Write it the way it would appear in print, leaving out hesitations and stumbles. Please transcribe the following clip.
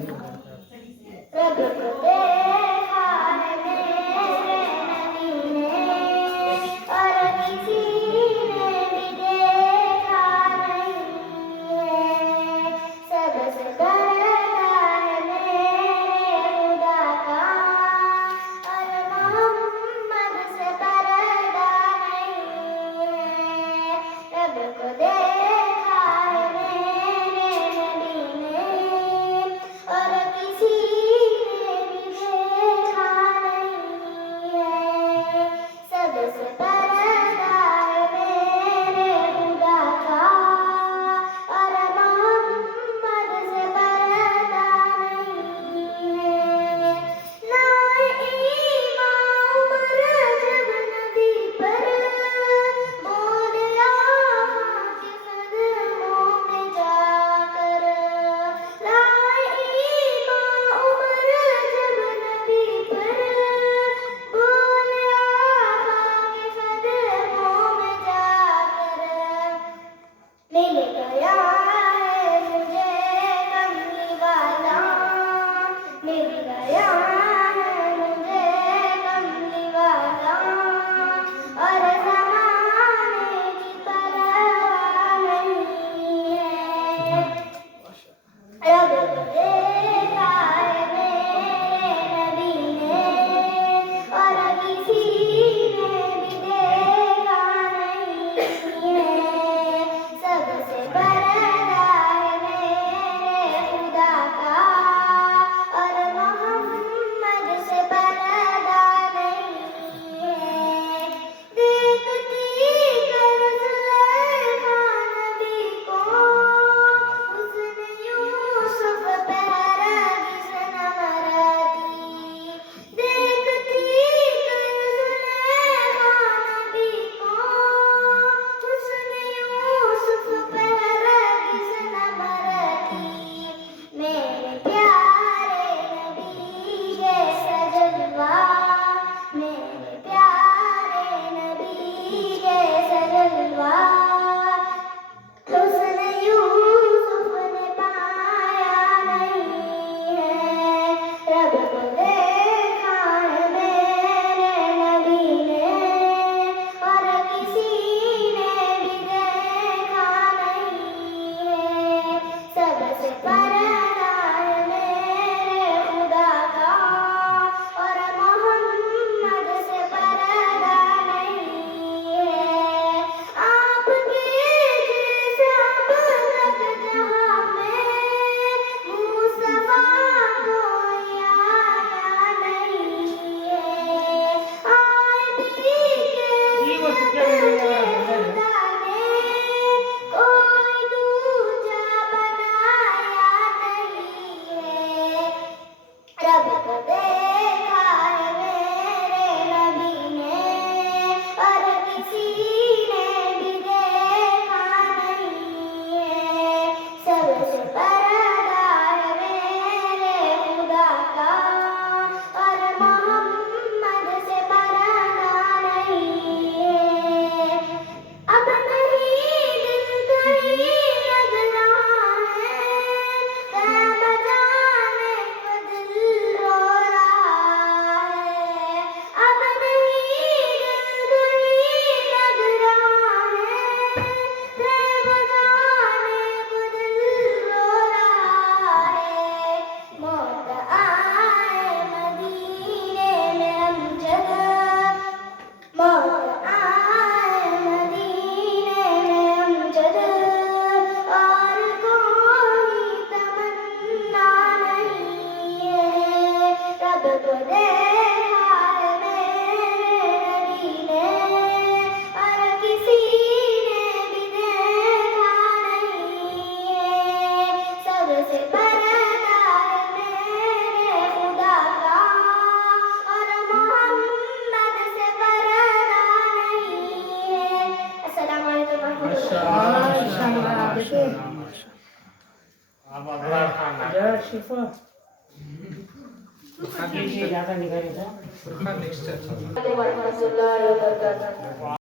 रब को देखा है मेरे नबी ने और किसी ने भी देखा नहीं है। सबसे पर्दा है मेरे खुदा का और मोहम्मद से पर्दा नहीं है। रब को देखा है मेरे नबी ने और किसी ने भी देखा नहीं है। सबसे पर्दा है मेरे खुदा का और मोहम्मद से पर्दा नहीं है। लाए ईमान उमर जब नबी पर बोले आका के कदमों में जाकर। लाए ईमान उमर जब नबी पर बोले आका के कदमों में जाकर। मिल गया है मुझे कमली वाला, मिल गया है मुझे कमली वाला और ज़माने की परवाह नहीं है। रब को देखा है मेरे नबी ने और किसी ने भी देखा नहीं है। सबसे पर्दा है मेरे खुदा का और मोहम्मद से पर्दा नहीं है। देखती कर सुलेमान नबी को उसने यूसुफ पे हरगिज़ न मरती। देखती कर सुलेमान नबी को उसने यूसुफ पे हरगिज़ न मरती। मेरे प्यारे नबी जैसा जलवा, मेरे प्यारे नबी जैसा जलवा उसने यूसुफ ने पाया नहीं है। रब को देखा है मेरे नबी ने और किसी ने भी देखा नहीं है। सबसे पर्दा है मेरे खुदा का और मोहम्मद से पर्दा नहीं है। आपके जैसा अब तक जहां में मुस्तफा कोई आया नहीं है। आईबी के खुदा ने कोई दूजा बनाया नहीं है। रब को देखा है मेरे नबी ने और किसी ने भी देखा नहीं है। सबसे पर्दा है मेरे खुदा का और मोहम्मद से पर्दा नहीं है। अब नहीं दिल कहीं लग रहा है, क्या बजाने को दिल रो रहा है। अब नहीं दिल कहीं लग रहा है, क्या बजाने को दिल रो रहा है। मौत आए मदीने में अमजद, मौत आए मदीने में अमजद और कोई तमन्ना नहीं है। रब को देखा है मेरे नबी ने और किसी ने भी देखा नहीं है। सबसे पर्दा है मेरे खुदा का और मोहम्मद से पर्दा नहीं है। अस्सलाम वालेकुम माशाअल्लाह। जय शिफा आगे से ज्यादा निकाले था। warahmatullahi wabarakatuh.